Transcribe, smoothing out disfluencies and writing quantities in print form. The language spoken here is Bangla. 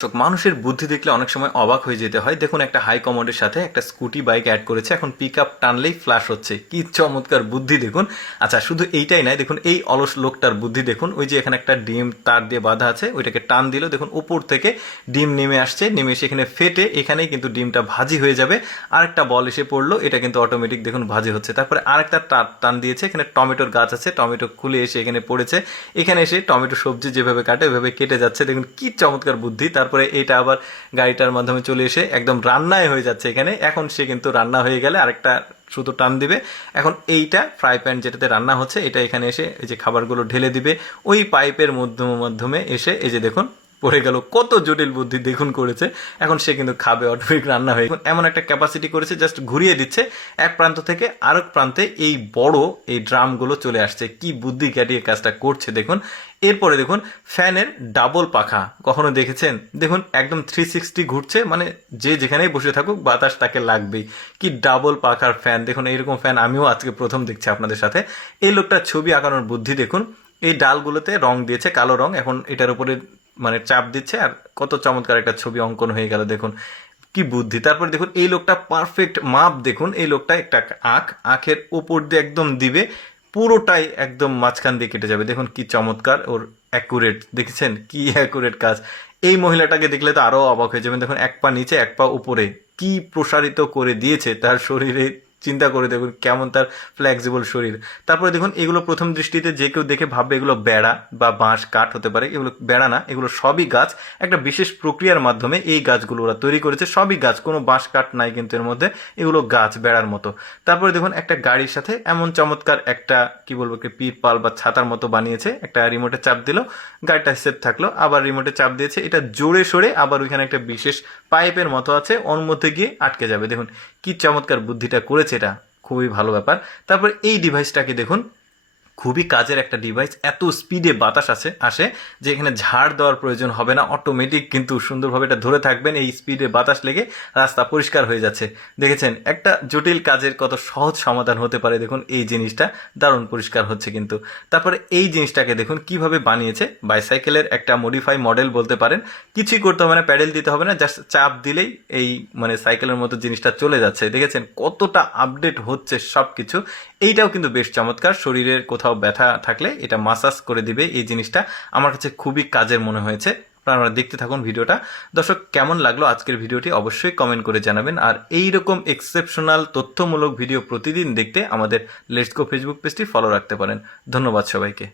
তো মানুষের বুদ্ধি দেখলে অনেক সময় অবাক হয়ে যেতে হয়। দেখুন, একটা হাই কমোডের সাথে একটা স্কুটি বাইক অ্যাড করেছে, এখন পিক আপ টানলেই ফ্ল্যাশ হচ্ছে। কি চমৎকার বুদ্ধি দেখুন। আচ্ছা, শুধু এইটাই নয়, দেখুন এই অলস লোকটার বুদ্ধি দেখুন। ওই যে এখানে একটা ডিম তার দিয়ে বাঁধা আছে, ওইটাকে টান দিল, দেখুন উপর থেকে ডিম নেমে আসছে, নেমে এসে এখানে ফেটে এখানেই কিন্তু ডিমটা ভাজি হয়ে যাবে। আরেকটা বল এসে পড়লো, এটা কিন্তু অটোমেটিক দেখুন ভাজি হচ্ছে। তারপরে আরেকটা টান দিয়েছে, এখানে টমেটোর গাছ আছে, টমেটো খুলে এসে এখানে পড়েছে, এখানে এসে টমেটো সবজি যেভাবে কাটে ওইভাবে কেটে যাচ্ছে। দেখুন কি চমৎকার বুদ্ধি। তারপরে এটা আবার গাড়িটার মাধ্যমে চলে এসে একদম রান্নায় হয়ে যাচ্ছে এখানে। এখন সে কিন্তু রান্না হয়ে গেলে আরেকটা শুধু টান দিবে, এখন এইটা ফ্রাই প্যান যেটাতে রান্না হচ্ছে এটা এখানে এসে এই যে খাবারগুলো ঢেলে দিবে, ওই পাইপের মাধ্যমে এসে এই যে দেখুন পড়ে গেল। কত জটিল বুদ্ধি দেখুন করেছে। এখন সে কিন্তু খাবে, অটোমেটিক রান্না হয়ে এমন একটা ক্যাপাসিটি করেছে, জাস্ট ঘুরিয়ে দিচ্ছে এক প্রান্ত থেকে আরেক প্রান্তে এই বড় এই ড্রামগুলো চলে আসছে। কি বুদ্ধি কাটিয়ে কাজটা করছে দেখুন। এরপরে দেখুন ফ্যানের ডাবল পাখা কখনো দেখেছেন? দেখুন একদম 360 ঘুরছে, মানে যে যেখানেই বসে থাকুক বাতাস তাকে লাগবেই। কি ডাবল পাখার ফ্যান দেখুন, এইরকম ফ্যান আমিও আজকে প্রথম দেখছি আপনাদের সাথে। এই লোকটার ছবি আঁকানোর বুদ্ধি দেখুন। এই ডালগুলোতে রং দিয়েছে কালো রং, এখন এটার উপরে মানে চাপ দিচ্ছে আর কত চমৎকার একটা ছবি অঙ্কন হয়ে গেল দেখুন। কি বুদ্ধি। তারপরে দেখুন এই লোকটা পারফেক্ট মাপ দেখুন, এই লোকটা একটা আঁখের উপর দিয়ে একদম দিবে, পুরোটাই একদম মাঝখান দিয়ে কেটে যাবে। দেখুন কি চমৎকার ওর অ্যাকুরেট, দেখেছেন কি অ্যাকুরেট কাজ। এই মহিলাটাকে দেখলে তো আরও অবাক হয়ে যাবেন। দেখুন এক পা নিচে এক পা উপরে, কি প্রসারিত করে দিয়েছে তার শরীরে। চিন্তা করে দেখুন কেমন তার ফ্লেক্সিবল শরীর। তারপরে দেখুন এগুলো প্রথম দৃষ্টিতে যে কেউ দেখে ভাববে এগুলো বেড়া বা বাঁশ কাঠ হতে পারে, এগুলো বেড়া না, এগুলো সবই গাছ। একটা বিশেষ প্রক্রিয়ার মাধ্যমে এই গাছগুলো ওরা তৈরি করেছে, সবই গাছ, কোনো বাঁশ কাঠ নাই কিন্তু এর মধ্যে, এগুলো গাছ বেড়ার মতো। তারপরে দেখুন একটা গাড়ির সাথে এমন চমৎকার একটা কি বলবো পিরপাল বা ছাতার মতো বানিয়েছে, একটা রিমোটে চাপ দিল গাড়িটা সেফ থাকলো, আবার রিমোটে চাপ দিয়েছে এটা জোরে সরে আবার ওইখানে একটা বিশেষ পাইপের মতো আছে, ওর মধ্যে গিয়ে আটকে যাবে। দেখুন কি চমৎকার বুদ্ধিটা করেছে, এটা খুবই ভালো ব্যাপার। তারপর এই ডিভাইসটাকে দেখুন, খুবই কাজের একটা ডিভাইস, এত স্পিডে বাতাস আসে যে এখানে ঝাড় দেওয়ার প্রয়োজন হবে না, অটোমেটিক কিন্তু সুন্দরভাবে এটা ধরে থাকবেন, এই স্পিডে বাতাস লেগে রাস্তা পরিষ্কার হয়ে যাচ্ছে। দেখেছেন একটা জটিল কাজের কত সহজ সমাধান হতে পারে। দেখুন এই জিনিসটা দারুণ পরিষ্কার হচ্ছে কিন্তু। তারপরে এই জিনিসটাকে দেখুন কিভাবে বানিয়েছে, বাইসাইকেলের একটা মডিফাই মডেল বলতে পারেন। কিছুই করতে হবে না, প্যাডেল দিতে হবে না, জাস্ট চাপ দিলেই এই মানে সাইকেলের মতো জিনিসটা চলে যাচ্ছে। দেখেছেন কতটা আপডেট হচ্ছে সব কিছু। এইটাও কিন্তু বেশ চমৎকার, শরীরের কোথাও ব্যথা থাকলে এটা মাসাজ করে দিবে। এই জিনিসটা আমার কাছে খুবই কাজের মনে হয়েছে। আপনারা দেখতে থাকুন ভিডিওটা। দর্শক কেমন লাগলো আজকের ভিডিওটি অবশ্যই কমেন্ট করে জানাবেন। আর এইরকম এক্সেপশনাল তথ্যমূলক ভিডিও প্রতিদিন দেখতে আমাদের লেটস গো ফেসবুক পেজটি ফলো রাখতে পারেন। ধন্যবাদ সবাইকে।